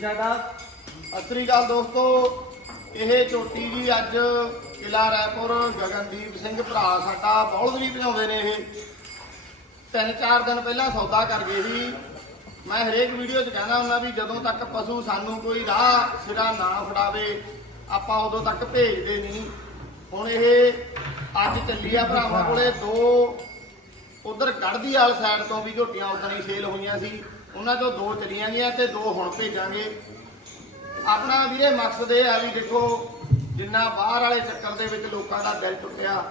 ਸਾਡਾ ਸਤਿ ਸ੍ਰੀ ਅਕਾਲ ਦੋਸਤੋ। ਇਹ ਚੋਟੀ ਜੀ ਅੱਜ ਕਿਲਾ ਰਾਏਪੁਰ, ਗਗਨਦੀਪ ਸਿੰਘ ਭਰਾ ਸਾਡਾ ਬੌਲਦ ਵੀ ਭਜਾਉਂਦੇ ਨੇ ਇਹ। ਤਿੰਨ ਚਾਰ ਦਿਨ ਪਹਿਲਾਂ ਸੌਦਾ ਕਰ ਗਏ ਸੀ। ਮੈਂ ਹਰੇਕ ਵੀਡੀਓ 'ਚ ਕਹਿੰਦਾ ਹੁੰਦਾ ਵੀ ਜਦੋਂ ਤੱਕ ਪਸ਼ੂ ਸਾਨੂੰ ਕੋਈ ਰਾਹ ਸਿਰਾ ਨਾ ਫੜਾਵੇ, ਆਪਾਂ ਉਦੋਂ ਤੱਕ ਭੇਜਦੇ ਨਹੀਂ। ਹੁਣ ਇਹ ਅੱਜ ਚੱਲੀ ਆ ਭਰਾਵਾਂ ਕੋਲੇ ਦੋ ਉਧਰ ਗੜਦੀ ਵਾਲ ਸਾਈਡ ਤੋਂ ਵੀ ਝੋਟੀਆਂ ਉਦੋਂ ਹੀ ਸੇਲ ਹੋਈਆਂ ਸੀ। ਉਹਨਾਂ ਚੋਂ ਦੋ ਚਲੀਆਂ ਗਈਆਂ ਤੇ ਦੋ ਹੁਣ ਭੇਜਾਂਗੇ। ਆਪਣਾ ਵੀਰੇ ਮਕਸਦ ਇਹ ਆ ਵੀ ਦੇਖੋ, ਜਿੰਨਾ ਬਾਹਰ ਵਾਲੇ ਚੱਕਰ ਦੇ ਵਿੱਚ ਲੋਕਾਂ ਦਾ ਦਿਲ ਟੁੱਟਿਆ,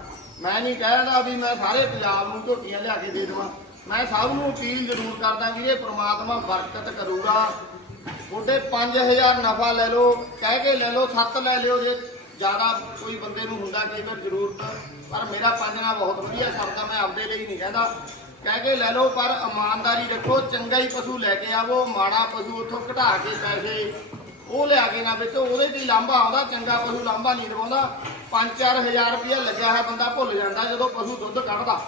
ਮੈਂ ਨਹੀਂ ਕਹਿਦਾ ਵੀ ਮੈਂ ਸਾਰੇ ਪੰਜਾਬ ਨੂੰ ਝੋਟੀਆਂ ਲਿਆ ਕੇ ਦੇ ਦੇਵਾਂ। ਮੈਂ ਸਭ ਨੂੰ ਅਪੀਲ ਜ਼ਰੂਰ ਕਰਦਾ ਵੀਰੇ, ਪ੍ਰਮਾਤਮਾ ਬਰਕਤ ਕਰੂਗਾ। ਤੁਹਾਡੇ 5000 ਨਫਾ ਲੈ ਲਓ, ਕਹਿ ਕੇ ਲੈ ਲਓ 7 ਲੈ ਲਿਓ ਜੇ ਜ਼ਿਆਦਾ ਕੋਈ ਬੰਦੇ ਨੂੰ ਹੁੰਦਾ ਕਈ ਵਾਰ ਜ਼ਰੂਰਤ, ਪਰ ਮੇਰਾ ਪੰਜਣਾ ਬਹੁਤ ਵਧੀਆ ਸਰਦਾ ਮੈਂ ਆਪਦੇ ਲਈ ਨਹੀਂ ਕਹਿੰਦਾ। ਕਹਿ ਕੇ ਲੈ ਲਓ, ਪਰ ਇਮਾਨਦਾਰੀ ਰੱਖੋ, ਚੰਗਾ ਹੀ ਪਸ਼ੂ ਲੈ ਕੇ ਆਵੋ, ਮਾੜਾ ਪਸ਼ੂ ਉੱਥੋਂ ਘਟਾ ਕੇ ਪੈਸੇ ਉਹ ਲਿਆ ਕੇ ਨਾ ਵੇਚੋ, ਉਹਦੇ ਤੇ ਹੀ ਲਾਂਭਾ ਆਉਂਦਾ, ਚੰਗਾ ਪਸ਼ੂ ਲਾਂਭਾ ਨਹੀਂ ਦਵਾਉਂਦਾ। 5-4000 ਰੁਪਇਆ ਲੱਗਿਆ ਹੈ ਬੰਦਾ ਭੁੱਲ ਜਾਂਦਾ ਜਦੋਂ ਪਸ਼ੂ ਦੁੱਧ ਕੱਢਦਾ।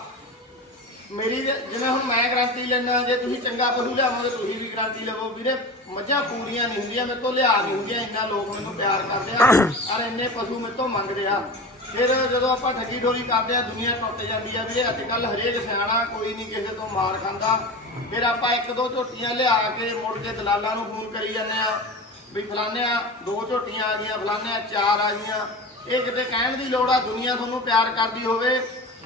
ਮੇਰੀ ਜੇ- ਜਿਵੇਂ ਹੁਣ ਮੈਂ ਗਰੰਟੀ ਲੈਣਾ ਜੇ ਤੁਸੀਂ ਚੰਗਾ ਪਸ਼ੂ ਲਿਆਵੋਗੇ, ਤੁਸੀਂ ਵੀ ਗਰੰਟੀ ਲਵੋ। ਵੀਰੇ, ਮੱਝਾਂ ਪੂਰੀਆਂ ਨਹੀਂ ਹੁੰਦੀਆਂ, ਮੇਰੇ ਤੋਂ ਲਿਆ ਨਹੀਂ ਹੁੰਦੀਆਂ, ਇੰਨਾ ਲੋਕ ਮੈਨੂੰ ਪਿਆਰ ਕਰਦੇ ਆ। ਔਰ ਇੰਨੇ ਪਸ਼ੂ ਮੇਰੇ ਤੋਂ ਮੰਗਦੇ ਆ। ਫਿਰ ਜਦੋਂ ਆਪਾਂ ਠੱਗੀ ਠੋਰੀ ਕਰਦੇ ਆ, ਦੁਨੀਆ ਟੁੱਟ ਜਾਂਦੀ ਆ ਵੀਰੇ। ਅੱਜ ਕੱਲ ਹਰੇਕ ਸਿਆਣਾ, ਕੋਈ ਨਹੀਂ ਕਿਸੇ ਤੋਂ ਮਾਰ ਖਾਂਦਾ। ਫਿਰ ਆਪਾਂ ਇੱਕ ਦੋ ਝੋਟੀਆਂ ਲਿਆ ਕੇ ਮੁੜ ਕੇ ਦਲਾਲਾਂ ਨੂੰ ਫੋਨ ਕਰੀ ਜਾਂਦੇ ਆ, ਵੀ ਫਲਾਣੇ ਆ ਦੋ ਝੋਟੀਆਂ ਆ ਗਈਆਂ ਫਲਾਣੇ ਆ ਚਾਰ ਆ ਗਈਆਂ। ਇਹ ਕਿਤੇ ਕਹਿਣ ਦੀ ਲੋੜ ਆ, ਦੁਨੀਆ ਤੁਹਾਨੂੰ ਪਿਆਰ ਕਰਦੀ ਹੋਵੇ।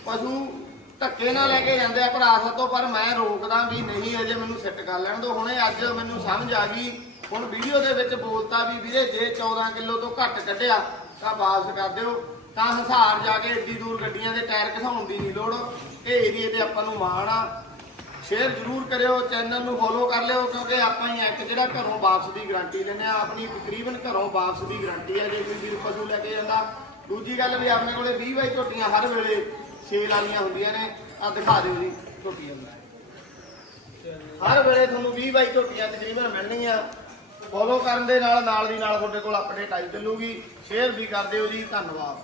ਪਸ਼ੂ ਧੱਕੇ ਨਾਲ ਲੈ ਕੇ ਜਾਂਦੇ ਆ ਭਰਾ ਸਾਤੋਂ ਪਰ ਮੈਂ ਰੋਕਦਾ ਵੀ ਨਹੀਂ, ਅਜੇ ਮੈਨੂੰ ਸਿੱਟ ਕਰ ਲੈਣ ਦੋ। ਹੁਣੇ ਅੱਜ ਮੈਨੂੰ ਸਮਝ ਆ ਗਈ, ਹੁਣ ਵੀਡੀਓ ਦੇ ਵਿੱਚ ਬੋਲਤਾ ਵੀ ਵੀਰੇ ਜੇ 14 ਕਿਲੋ ਤੋਂ ਘੱਟ ਕੱਢਿਆ, ਤਾਂ ਵਾਪਸ ਕਰ ਦਿਓ। ਤਾਂ ਹਸਾਰ ਜਾ ਕੇ ਏਡੀ ਦੂਰ ਗੱਡੀਆਂ ਦੇ ਟਾਇਰ ਘਸਾਉਣ ਦੀ ਨਹੀਂ ਲੋੜ, ਇਹ ਏਰੀਏ ਤੇ ਆਪਾਂ ਨੂੰ ਮਾਣ ਆ। ਸ਼ੇਅਰ ਜ਼ਰੂਰ ਕਰਿਓ ਚੈਨਲ ਨੂੰ ਫੋਲੋ ਕਰ ਲਿਓ, ਕਿਉਂਕਿ ਆਪਾਂ ਹੀ ਇੱਕ ਜਿਹੜਾ ਘਰੋਂ ਵਾਪਸ ਦੀ ਗਾਰੰਟੀ ਲੈਂਦੇ ਆ। ਆਪਣੀ ਤਕਰੀਬਨ ਘਰੋਂ ਵਾਪਸ ਦੀ ਗਾਰੰਟੀ ਹੈ ਜੇ ਕੋਈ ਵੀਰ ਪਸ਼ੂ ਲੈ ਕੇ ਜਾਂਦਾ। ਦੂਜੀ ਗੱਲ ਵੀ ਆਪਣੇ ਕੋਲੇ 20 ਬਾਈ ਝੋਟੀਆਂ ਹਰ ਵੇਲੇ ਸੇਲ ਵਾਲੀਆਂ ਹੁੰਦੀਆਂ ਨੇ ਆ ਦਿਖਾ ਦਿਓ ਜੀ ਝੋਟੀਆਂ ਹਰ ਵੇਲੇ ਤੁਹਾਨੂੰ 20 ਬਾਈ ਝੋਟੀਆਂ ਤਕਰੀਬਨ ਮਿਲਣਗੀਆਂ। ਫੋਲੋ ਕਰਨ ਦੇ ਨਾਲ ਨਾਲ ਦੀ ਨਾਲ ਤੁਹਾਡੇ ਕੋਲ ਅਪਡੇਟ ਆਈ ਚੱਲੂਗੀ। ਸ਼ੇਅਰ ਵੀ ਕਰ ਦਿਓ ਜੀ, ਧੰਨਵਾਦ।